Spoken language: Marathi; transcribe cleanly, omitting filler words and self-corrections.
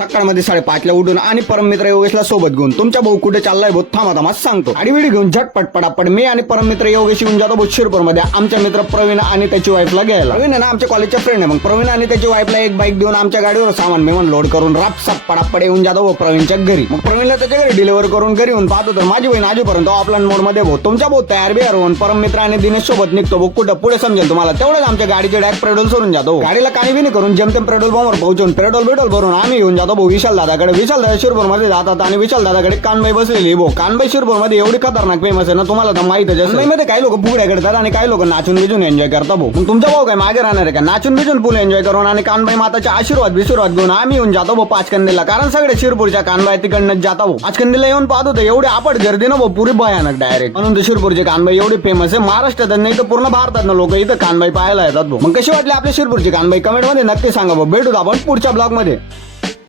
सकाळमध्ये 5:30ला उठून आणि परममित्र योगेशला सोबत घेऊन तुमच्या भाऊ कुठे चाललाय भाऊ थांबा सांगतो. आणि व्हिडिओ घेऊन झटपट पटापट मी आणि परममित्र योगेश येऊन जातो शिरपूर मध्ये आमच्या मित्र प्रवीण आणि त्याची वाईफला घ्यायला. प्रवीण ना आमच्या कॉलेजचा फ्रेंड आहे. मग प्रवीण आणि त्याची वाईफला एक बाईक देऊन आमच्या गाडीवर सामान बिमान लोड करून रापसाप पटापट येऊन जातो प्रवीणच्या घरी. मग प्रवीणला त्याच्या घरी डिलिव्हर करून घरी येऊन पाहतो तर माझी बहीण आजूपर्यंत ऑफलाईन मोड मध्ये भाऊ तुमच्या भाऊ तयार बिहार होऊन परममित्र आणि दिनेश सोबत निघतो भाऊ कुठं पुढे समजेल तुम्हाला. तेवढंच आमच्या गाडीचे डायरेक्ट पेट्रोल सोडून जातो. गाडीला काही बी नाही करून जेमतेम पेट्रोल पंपवर पोहोचून पेट्रोल भरून आम्ही येऊन जातो भाऊ विशाल दादाकडे. विशाल दादा शिरपूर मध्ये जातात आणि विशाल दादाकडे कानबाई बसलेली भाऊ. कानबाई शिरपूर मध्ये एवढी खतरनाक फेमस आहे ना तुम्हाला तर माहितच आहे. मध्ये काही लोक फुगड्या करतात आणि काही लोक नाचून बिजून एन्जॉय करतात भाऊ. मग तुमचा भाऊ काय मागे राहणार आहे का? नाचून बिजून फुल एन्जॉय करून आणि कानबाई माताचे आशीर्वाद घेऊन आम्ही येऊन जातो भाऊ पाचकंदीला. कारण सगळे शिरपूरच्या कानबाई तिकडनं जाता भाऊ. पाचकंदीला येऊन पाहतो तर एवढे आपट गर्दी ना भाऊ पुरी भयानक डायरेक्ट. म्हणून तर शिरपूरचे कानबाई एवढी फेमस आहे. महाराष्ट्रात नाही तर पूर्ण भारतात ना लोक इथं कानबाई पाहायला येतात भाऊ. मग कशी वाटली आपल्या शिरपूरची कानबाई कमेंट मध्ये नक्की सांगा भाऊ. भेटू आपण पुढच्या ब्लॉग मध्ये.